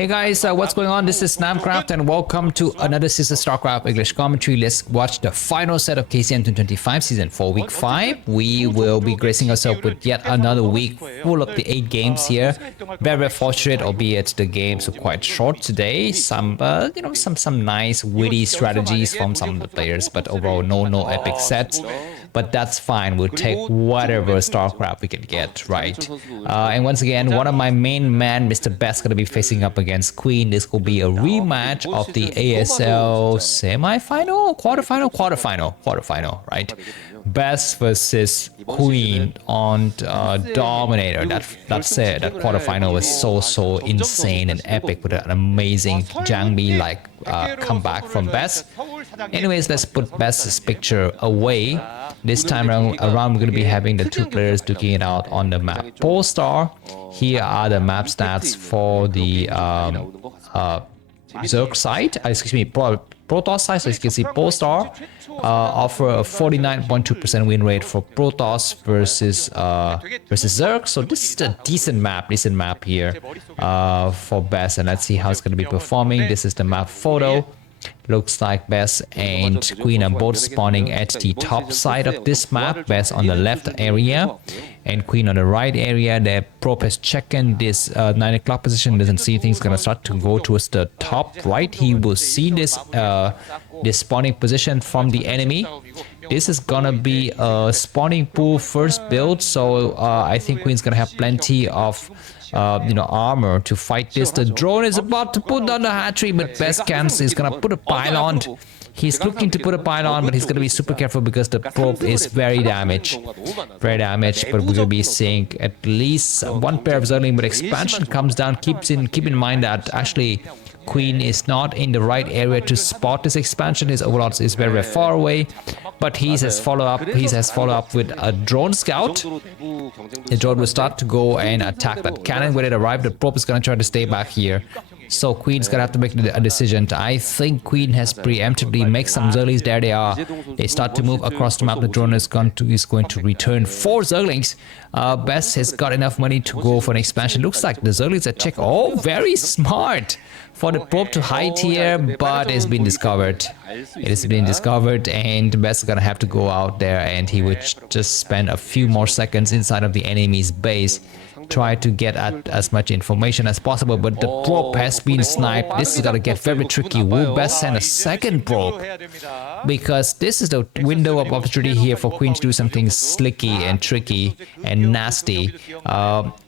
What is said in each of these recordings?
Hey guys, what's going on? This is Namkraft and welcome to another season of Starcraft English commentary. Let's watch the final set of KCM 2025 Season 4 Week 5. We will be gracing ourselves with yet another week full of the 8 games here. Very fortunate, albeit the games are quite short today. Some nice witty strategies from some of the players, but overall no epic sets. But that's fine, we'll take whatever Starcraft we can get, right? And once again, one of my main men, Mr. Best, gonna be facing up against Queen. This will be a rematch of the ASL semi-final? Quarterfinal, right? Best versus Queen on Dominator. That's it. That quarterfinal was so insane and epic with an amazing Jangbi-like comeback from Best. Anyways, let's put Best's picture away. This time around we're going to be having the two players duking it out on the map Polestar. Here are the map stats for the Zerg side, Protoss side. So you can see Polestar offer a 49.2% win rate for Protoss versus Zerg. So this is a decent map here for Best, and let's see how it's going to be performing. This is the map photo. Looks like Best and Queen are both spawning at the top side of this map. Best on the left area and Queen on the right area. The probe has checked in this 9 o'clock position, doesn't see things gonna start to go towards the top right. He will see this spawning position from the enemy. This is gonna be a spawning pool first build, so I think Queen's gonna have plenty of armor to fight this. The drone is about to put down the hatchery, but Best cancels. He's gonna put a pylon. He's looking to put a pylon, but he's gonna be super careful because the probe is very damaged. But we're gonna be seeing at least one pair of Zerling, but expansion comes down. Keep in mind that actually Queen is not in the right area to spot this expansion. His overlord is very far away, but he has follow up with a drone scout. The drone will start to go and attack that cannon. When it arrives, the probe is gonna try to stay back here. So Queen's gonna have to make a decision. I think Queen has preemptively made some Zerlings. There they are. They start to move across the map. The drone is going to return 4 Zerlings. Best has got enough money to go for an expansion. Looks like the Zerlings are check. Oh, very smart for the probe to hide here, but it's been discovered. It has been discovered, and Best is gonna have to go out there, and he would just spend a few more seconds inside of the enemy's base. Try to get at as much information as possible, but the probe has been sniped. This is gonna get very tricky. Will Best send a second probe? Because this is the window of opportunity here for Queen to do something slicky and tricky and nasty.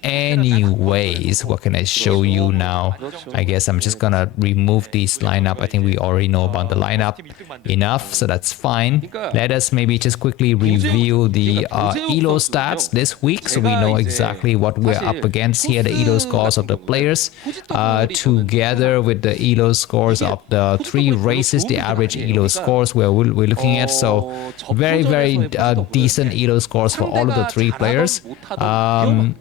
Anyways, what can I show you now? I guess I'm just gonna remove this lineup. I think we already know about the lineup enough, so that's fine. Let us maybe just quickly review the ELO stats this week, so we know exactly what we're up against here. The ELO scores of the players together with the ELO scores of the 3 races, the average ELO scores we're looking at. So very decent ELO scores for all of the 3 players. And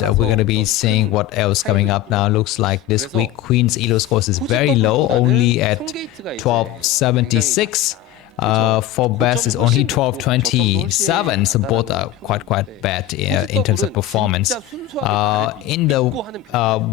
we're going to be seeing what else coming up now. Looks like this week Queen's ELO scores is very low, only at 1276. For Best is only 1227, so both are quite bad in terms of performance. In the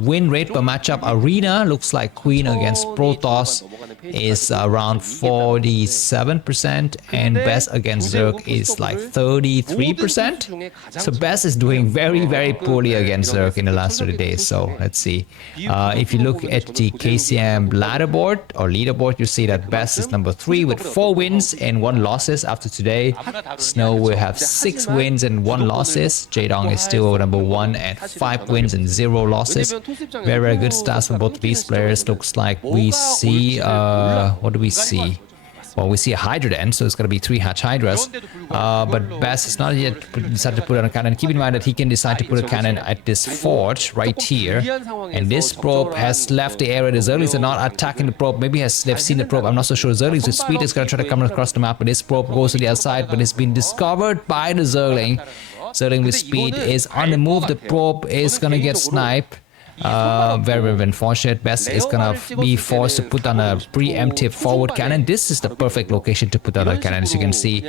win rate per matchup arena, looks like Queen against Protoss is around 47%, and Best against Zerg is like 33%. So Best is doing very poorly against Zerg in the last 30 days. So let's see. If you look at the KCM leaderboard, you see that Best is number 3 with 4 wins and 1 losses after today. Snow will have 6 wins and 1 losses. Jaedong is still number 1 at 5 wins and 0 losses. Very good stats for both these players. Looks like we see what do we see? Well, we see a Hydra then, so it's going to be 3 Hatch Hydras. But Best has not yet decided to put on a cannon. Keep in mind that he can decide to put a cannon at this forge right here. And this probe has left the area. The Zerlings are not attacking the probe. Maybe they've seen the probe. I'm not so sure. Zerlings with speed is going to try to come across the map. But this probe goes to the other side, but it's been discovered by the Zerling. Zerling with speed is on the move. The probe is going to get sniped. Very, very unfortunate. Best is gonna be forced to put on a preemptive forward cannon. This is the perfect location to put on a cannon. As you can see,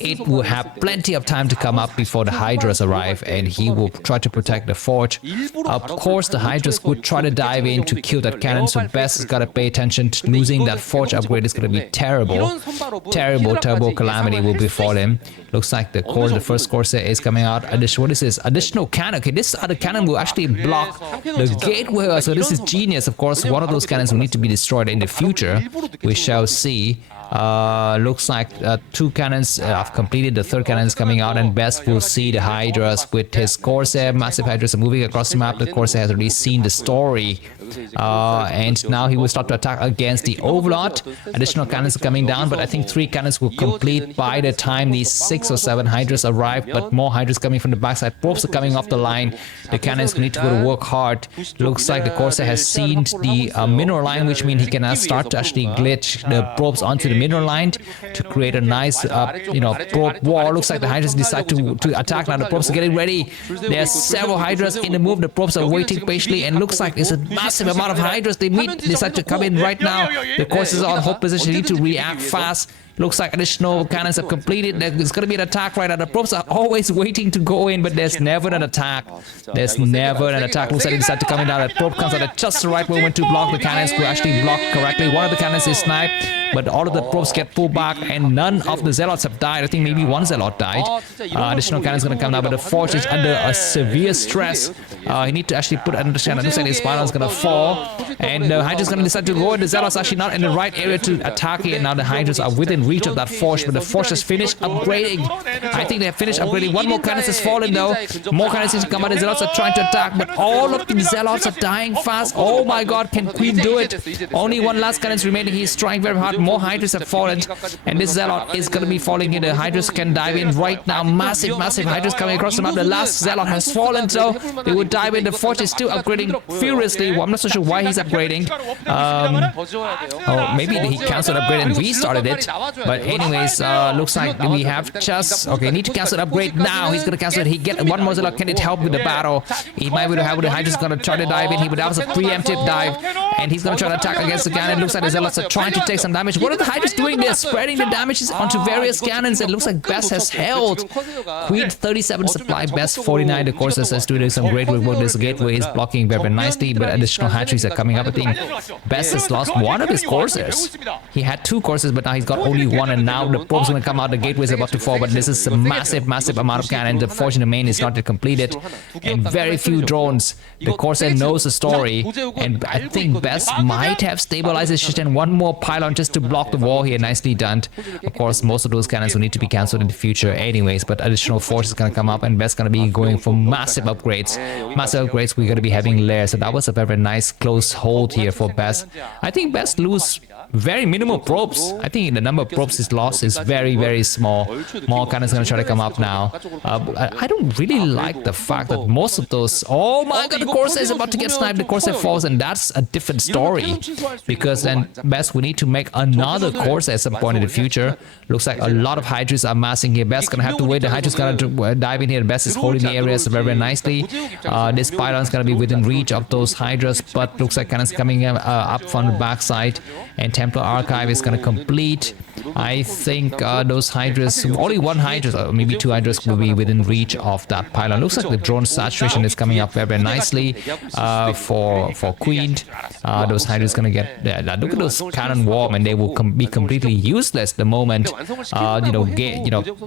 it will have plenty of time to come up before the Hydras arrive, and he will try to protect the forge. Of course, the Hydras would try to dive in to kill that cannon, so Best has got to pay attention. Losing that forge upgrade is going to be terrible. Terrible calamity will befall him. Looks like the first Corsair is coming out. What is this? Additional cannon. Okay, this other cannon will actually block the gateway. So this is genius. Of course, one of those cannons will need to be destroyed in the future. We shall see. Looks like 2 cannons have completed. The third cannon is coming out, and Best will see the Hydras with his Corsair. Massive Hydras are moving across the map. The Corsair has already seen the story, and now he will start to attack against the Overlord. Additional cannons are coming down, but I think 3 cannons will complete by the time these 6 or 7 Hydras arrive. But more Hydras coming from the backside. Probes are coming off the line. The cannons need to go to work hard. Looks like the Corsair has seen the mineral line, which means he can start to actually glitch the probes onto the mineral line to create a nice probe war. Looks like the Hydras decide to attack now. The probes are getting ready. There's several Hydras in the move. The probes are waiting patiently, and looks like it's a massive amount of Hydras. They decide to come in right now. The Corsairs are on hold position. They need to react fast. Looks like additional cannons have completed. There's going to be an attack right now. The probes are always waiting to go in, but there's never an attack. There's never an attack. Looks like they decide to come in now. The probe comes out at just the right moment to block the cannons, to actually block correctly. One of the cannons is sniped, but all of the probes get pulled back, and none of the Zealots have died. I think maybe one Zealot died. Additional cannons going to come now, but the Forge is under a severe stress. You need to actually understand. It looks like his Spiral is going to fall, and the Hydra's going to decide to go, and the Zealots actually not in the right area to attack it, and now the Hydras are within reach of that Forge, but the Forge has finished upgrading. I think they have finished upgrading. One more cannon has fallen though. More cannons has come out. The Zealots are trying to attack, but all of the Zealots are dying fast. Oh my god, can Queen do it? Only one last cannon is remaining. He's trying very hard. More Hydras have fallen, and this Zealot is going to be falling in. The Hydras can dive in right now. Massive Hydras coming across the map. The last Zealot has fallen, so they will dive in. The Forge is still upgrading furiously. Well, I'm not so sure why he's upgrading. Maybe he cancelled upgrade and restarted it, but anyways, looks like we have just... Okay, need to cancel the upgrade now. He's gonna cancel it. He get one more Zealot. Can it help with the battle? He might be able to help with the Hydra's gonna try to dive in. He would have a preemptive dive, and he's gonna try to attack against the cannon. Looks like the Zealots are trying to take some damage. What are the Hydras doing? They're spreading the damages onto various cannons. It looks like Best has held. Queen 37 supply, Best 49. The Corsairs is doing some great work. This gateway is blocking very nicely, but additional hatcheries are coming up. I think Best has lost one of his Corsairs. He had 2 Corsairs, but now he's got only 1, and now the probe's gonna come out. The gateway is about to fall, but this is a massive amount of cannon. The Forge in the main is not yet completed, and very few drones. The Corsair knows the story, and I think Best might have stabilized his shit, and one more pylon just to block the wall here. Nicely done. Of course, most of those cannons will need to be cancelled in the future anyways, but additional Forge is gonna come up, and Best gonna be going for massive upgrades. We're gonna be having layers, so that was a very nice close hold here for Best. I think Best lose very minimal probes. I think the number of probes is lost is very small. More cannons gonna try to come up now. I don't really like the fact that most of those... Oh my god, the Corsair is about to get sniped. The Corsair falls, and that's a different story, because then Best we need to make another Corsair at some point in the future. Looks like a lot of Hydras are massing here. Best gonna have to wait. The Hydra's gonna dive in here. Best is holding the areas very nicely. This pylon's gonna be within reach of those Hydras, but looks like cannons coming up from the backside, and Templar Archive is going to complete. I think those Hydras, only one Hydra, or maybe 2 Hydras will be within reach of that pylon. Looks like the drone saturation is coming up very nicely for Queen. Those Hydras going to get... look at those cannon warm, and they will be completely useless the moment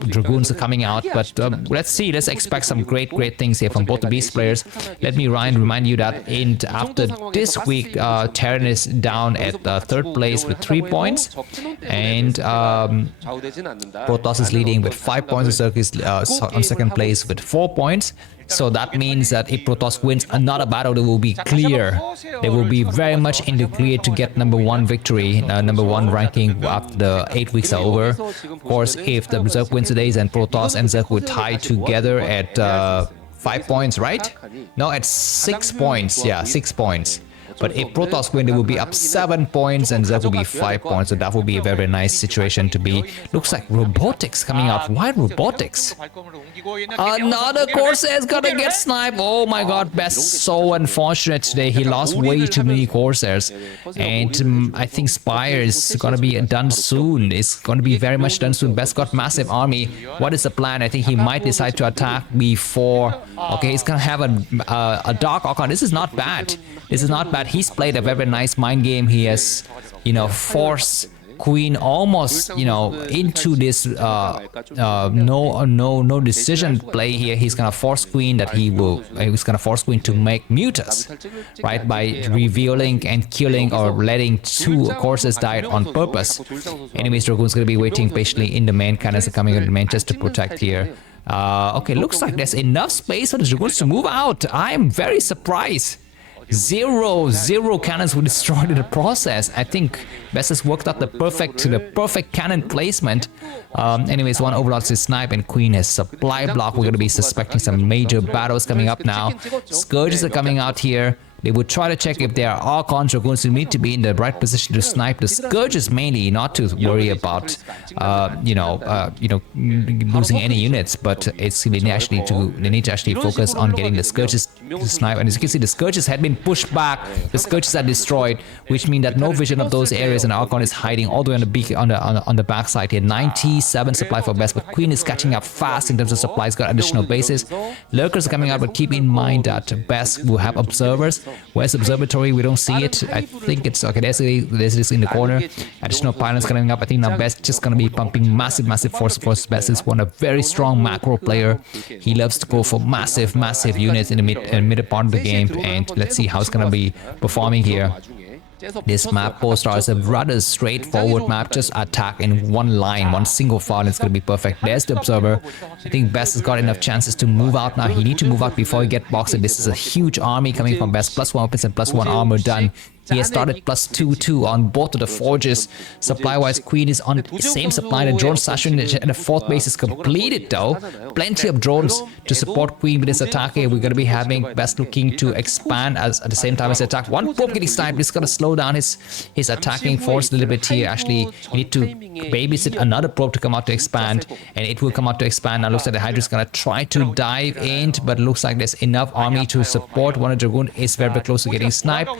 Dragoons are coming out. But let's see. Let's expect some great things here from both the Beast players. Let me remind you that after this week, Terran is down at 3rd place with 3 points, and Protoss is leading with 5 points. Zerg is on 2nd place with 4 points. So that means that if Protoss wins another battle, they will be clear. They will be very much in the clear to get number 1 victory, number 1 ranking after the 8 weeks are over. Of course, if the Zerg wins today, then Protoss and Zerg will tie together at 5 points, right? No, at 6 points. Yeah, 6 points. But if Protoss win, they will be up 7 points and Zerg will be 5 points. So that will be a very, very nice situation to be. Looks like robotics coming out. Why robotics? Another Corsair is gonna get sniped. Oh my god, Best so unfortunate today. He lost way too many Corsairs. And I think Spire is gonna be done soon. It's gonna be very much done soon. Best got massive army. What is the plan? I think he might decide to attack before. Okay, he's gonna have a Dark Archon. This is not bad. This is not bad. He's played a very nice mind game. He has, you know, forced Queen almost, you know, into this no decision play here. He's gonna force Queen that he's gonna force Queen to make Mutas, right, by revealing and killing or letting 2 Corsairs die on purpose. Anyways, Dragoon's gonna be waiting patiently in the main. Cannons are coming in the main just to protect here. Okay, looks like there's enough space for the Dragoons to move out. I am very surprised. Zero cannons were destroyed in the process. I think Best has worked out the perfect cannon placement. Anyways, one Overlord is snipe and Queen has supply block. We're going to be suspecting some major battles coming up now. Scourges are coming out here. They would try to check if there are Archons or Dragoons who need to be in the right position to snipe the Scourges mainly, not to worry about losing any units, but it's they need to actually focus on getting the Scourges to snipe. And as you can see, the Scourges had been pushed back. The Scourges are destroyed, which means that no vision of those areas, and Archon is hiding all the way on the backside here. 97 supply for Best, but Queen is catching up fast in terms of supplies. Got additional bases. Lurkers are coming out, but keep in mind that Best will have observers. Where's Observatory? We don't see it. I think it's okay. There's this in the corner. Additional pilots coming up. I think now Best just gonna be pumping massive force. Best is a very strong macro player. He loves to go for massive units in the mid part of the game. And let's see how it's gonna be performing here. This map, Polestar, is a rather straightforward map. Just attack in one line, one single file, and it's going to be perfect. There's the Observer. I think Best has got enough chances to move out now. He needs to move out before he gets boxed. This is a huge army coming from Best. +1 weapons and +1 armor done. He has started +2 on both of the forges. Supply-wise, Queen is on the same supply. The drone station and the 4th base is completed though. Plenty of drones to support Queen with this attack here. We're going to be having Best looking to expand at the same time as attack. One probe getting sniped. This is going to slow down his attacking force a little bit here. Actually, you need to babysit another probe to come out to expand, and it will come out to expand. Now looks like the Hydra is going to try to dive in, but it looks like there's enough army to support. One of the Dragoon is very close to getting sniped,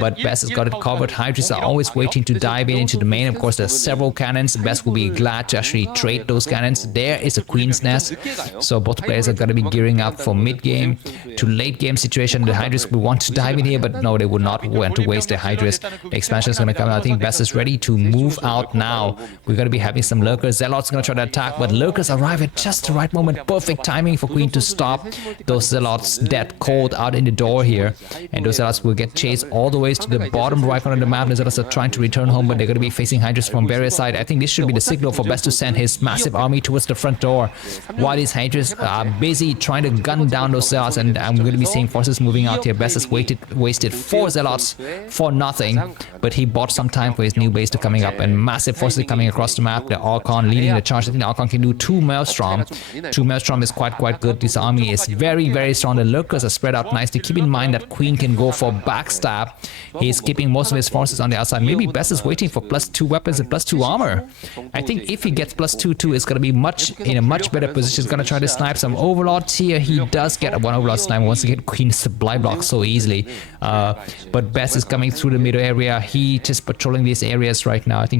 but Best has got it covered. Hydras are always waiting to dive into the main. Of course, there's several cannons. Best will be glad to actually trade those cannons. There is a Queen's Nest, so both players are going to be gearing up for mid-game to late-game situation. The Hydras will want to dive in here, but no, they would not want to waste their Hydras. The expansion is going to come out. I think Best is ready to move out now. We're going to be having some Lurkers. Zealots going to try to attack, but Lurkers arrive at just the right moment. Perfect timing for Queen to stop those Zealots dead cold out in the door here, and those Zealots will get chased all the way to the bottom right corner of the map. The Zealots are trying to return home, but they're going to be facing Hydras from various sides. I think this should be the signal for Best to send his massive army towards the front door, while these Hydras are busy trying to gun down those Zealots, and I'm going to be seeing forces moving out here. Best has wasted 4 Zealots for nothing, but he bought some time for his new base to coming up, and massive forces coming across the map. The Archon leading the charge. I think the Archon can do 2 Maelstrom. 2 Maelstrom is quite good. This army is very strong. The Lurkers are spread out nicely. Keep in mind that Queen can go for backstab. He's keeping most of his forces on the outside. Maybe Best is waiting for +2 weapons and +2 armor. I think if he gets +2, it's going to be in a much better position. He's going to try to snipe some Overlords here. He does get one Overlord snipe once again. Queen supply block so easily. But Best is coming through the middle area. He just patrolling these areas right now. I think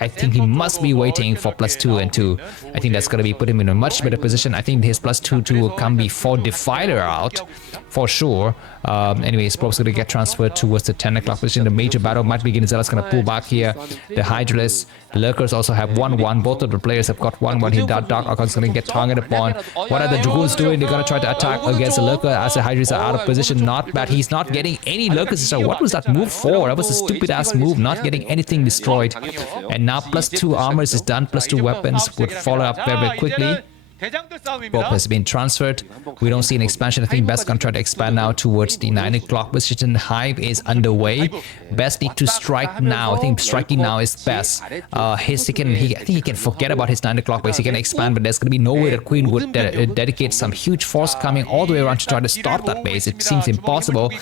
I think he must be waiting for +2 and 2. I think that's going to be put him in a much better position. I think his +2 will come before Defiler out for sure. Anyways, probes going to get transferred towards the 10 o'clock position. The major battle might begin. Zealot's going to pull back here. The Hydralists, the Lurkers also have 1-1. Both of the players have got 1-1. He Dark Archon's going to get targeted upon. What are the Dragoons doing? They're going to try to attack against the Lurker as the Hydralists are out of position. Not bad. He's not getting any Lurkers. So what was that move for? That was a stupid ass move. Not getting anything destroyed. And now +2 armors is done. +2 weapons would follow up very quickly. Probe has been transferred. We don't see an expansion. I think Best gonna try to expand now towards the 9 o'clock position. Hive is underway. Best need to strike now. I think striking now is best. I think he can forget about his 9 o'clock base. He can expand, but there's gonna be no way that Queen would dedicate some huge force coming all the way around to try to stop that base. It seems impossible.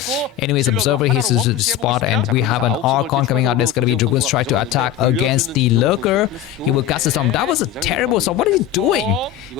Anyways, Observer here's his spot, and we have an Archon coming out. There's gonna be Dragoons try to attack against the Lurker. He will cast a storm. That was a terrible storm. What is he doing?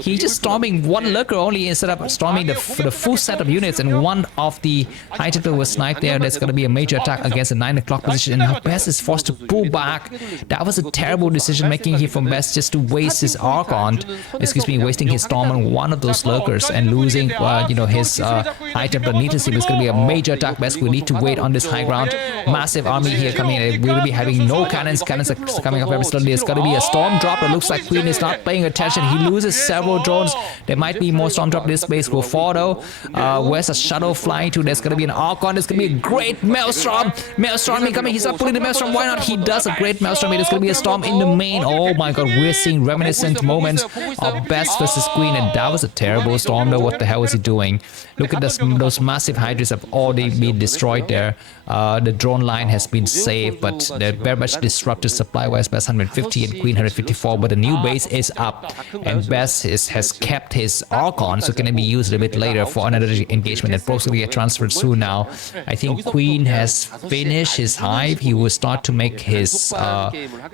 He's just storming one Lurker only instead of storming the full set of units, and one of the high templar was sniped there. There's going to be a major attack against the 9 o'clock position, and now Best is forced to pull back. That was a terrible decision making here from Best, just to waste his Archon, wasting his storm on one of those Lurkers and losing his high templar. Needlessly, there's going to be a major attack. Best will need to wait on this high ground. Massive army here coming in. We will be having no cannons. Cannons are coming up very slowly. There's going to be a storm drop. It looks like Queen is not paying attention. He loses several drones. There might be more storm drop. This base will fall though. Where's a shuttle flying to? There's going to be an Archon. There's going to be a great Maelstrom. Maelstrom incoming. He's not pulling the Maelstrom. Why not? He does a great Maelstrom. There's going to be a storm in the main. Oh my god, we're seeing reminiscent moments of Best versus Queen, and that was a terrible storm though. What the hell is he doing? Look at this, those massive Hydras have already been destroyed there. The drone line has been saved, but they're very much disrupted supply-wise. Best 150 and Queen 154, but the new base is up, and Best has kept his Archon, so can be used a bit later for another engagement. And Pro's gonna get transferred soon now. I think Queen has finished his Hive. He will start to make his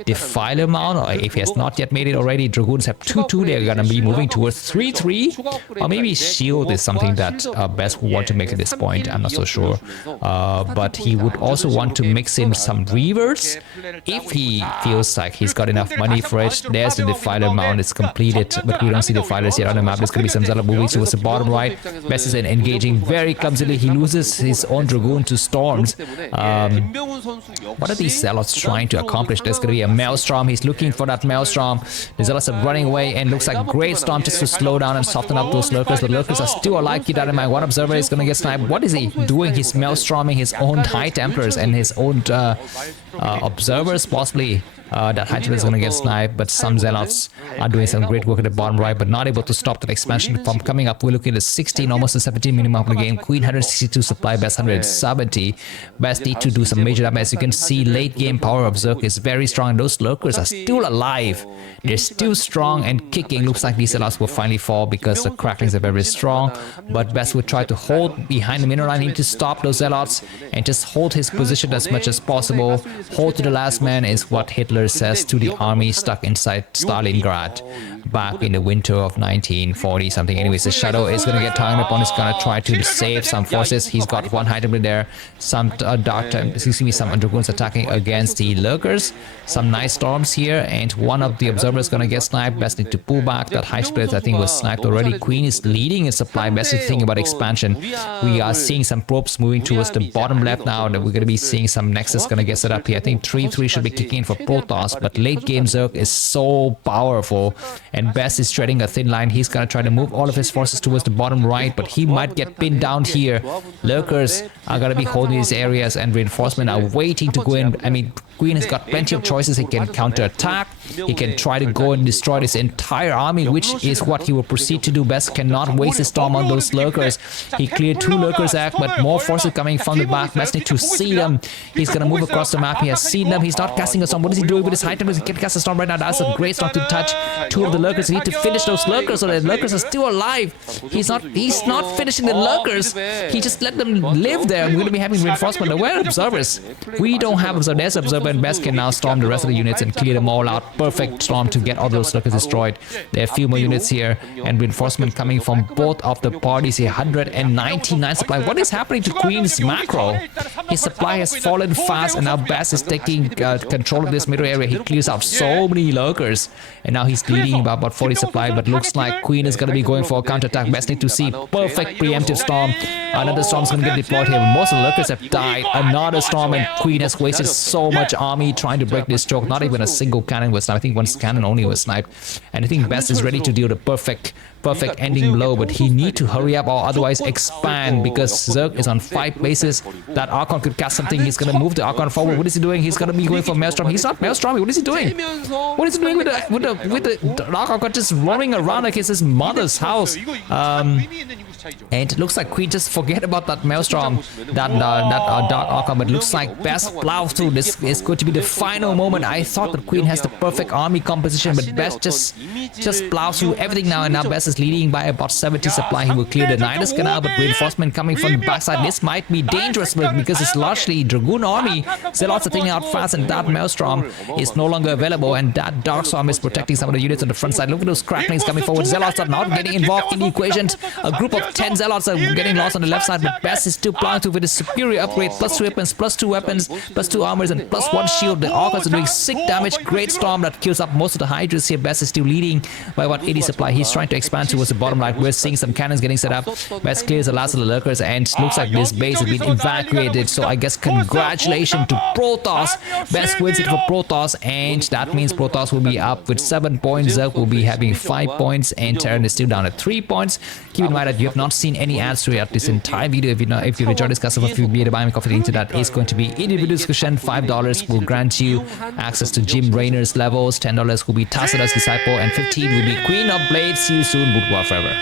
Defiler mount, or if he has not yet made it already, Dragoons have 2-2. They're gonna be moving towards 3-3, or maybe Shield is something that Best will want to make at this point. I'm not so sure, but he would also want to mix in some Reavers if he feels like he's got enough money for it. There's the Defiler mount. It's completed, but we don't see Defilers yet on the map. There's gonna be some Zelle moving towards the bottom right. Best is engaging very clumsily. He loses his own Dragoon to Storms. What are these Zealots trying to accomplish? There's gonna be a Maelstrom. He's looking for that Maelstrom. The Zealots are running away, and looks like a great storm just to slow down and soften up those Lurkers. The Lurkers are still alive. Keep that in mind. One Observer is gonna get sniped. What is he doing? He's Maelstroming his own High Templars and his own Observers, possibly. That Hydra is going to get sniped, but some Zealots are doing some great work at the bottom right, but not able to stop that expansion from coming up. We're looking at 16, almost a 17 minimum of the game. Queen 162 supply, Best 170. Best need to do some major damage. As you can see, late game power of Zerg is very strong, and those Lurkers are still alive. They're still strong and kicking. Looks like these Zealots will finally fall because the cracklings are very strong, but Best would try to hold behind the mineral line. Need to stop those Zealots and just hold his position as much as possible. Hold to the last man is what Hitler says to the army stuck inside Stalingrad back in the winter of 1940 something. Anyways, the Shadow is going to get targeted upon. He's going to try to save some forces. He's got one High Templar there, some Dark Time, some Dragoons attacking against the Lurkers, some nice storms here, and one of the Observers going to get sniped. Best need to pull back. That High Spirit I think was sniped already. Queen is leading in supply. Best is thinking about expansion. We are seeing some probes moving towards the bottom left now, and we're going to be seeing some Nexus going to get set up here. I think 3-3 should be kicking in for Protoss, but late game Zerg is so powerful, and Best is treading a thin line. He's going to try to move all of his forces towards the bottom right, but he might get pinned down here. Lurkers are going to be holding these areas, and reinforcements are waiting to go in. I mean, Queen has got plenty of choices. He can counter-attack. He can try to go and destroy this entire army, which is what he will proceed to do. Best cannot waste his storm on those Lurkers. He cleared 2 Lurkers act, but more forces coming from the back. Best need to see them. He's going to move across the map. He has seen them. He's not casting a storm. What is he doing with his high tempers? He can cast a storm right now. That's a great storm to touch 2 of the Lurkers. He need to finish those Lurkers so the Lurkers are still alive. He's not finishing the Lurkers. He just let them live there. We're going to be having reinforcement. Where are Observers? We don't have Observers. There's Observer, and Best can now storm the rest of the units and clear them all out. Perfect storm to get all those Lurkers destroyed. There are a few more units here, and reinforcement coming from both of the parties here. 199 supply. What is happening to Queen's macro? His supply has fallen fast, and now Best is taking control of this middle area. He clears out so many Lurkers, and now he's leading about 40 supply, but looks like Queen is going to be going for a counterattack. Best need to see perfect preemptive storm. Another storm's going to get deployed here. Most of the Lurkers have died. Another storm, and Queen has wasted so much army trying to break this choke. Not even a single cannon was sniped. I think one cannon only was sniped, and I think Best is ready to deal the perfect perfect ending blow, but he need to hurry up or otherwise expand, because Zerg is on 5 bases. That Archon could cast something. He's gonna move the Archon forward. What is he doing? He's gonna be going for Maelstrom. He's not Maelstrom. What is he doing? What is he doing with the Archon just roaming around like it's his mother's house? And it looks like Queen just forget about that Maelstrom, that Dark Archon, but it looks like Best plow through. This is going to be the final moment. I thought that Queen has the perfect army composition, but Best just plows through everything now, and now Best is leading by about 70 supply. He will clear the Nidus Canal, but reinforcement coming from the backside. This might be dangerous because it's largely Dragoon army. Zealots are taking out fast, and that Maelstrom is no longer available, and that Dark Storm is protecting some of the units on the front side. Look at those cracklings coming forward. Zealots are not getting involved in the equations. A group of 10 Zealots are getting lost on the left side, but Best is still plowing through with his superior upgrade, plus 2 weapons, plus 2 weapons, plus 2 armors, and plus 1 shield. The Archons are doing sick damage. Great Storm that kills up most of the Hydras here. Best is still leading by about 80 supply. He's trying to expand towards the bottom right. We're seeing some cannons getting set up. Best clears the last of the lurkers, and looks like this base has been evacuated. So I guess congratulations to Protoss. Best wins it for Protoss, and that means Protoss will be up with 7 points. Zerg will be having 5 points, and Terran is still down at 3 points. Keep in mind that you have not seen any ads throughout this entire video. If you enjoyed this customer, if you be to buy me coffee, link to that is going to be in the video description. $5 will grant you access to Jim Raynor's levels. $10 will be Tacitus Disciple, and 15 will be Queen of Blades. See you soon. Broodwar forever.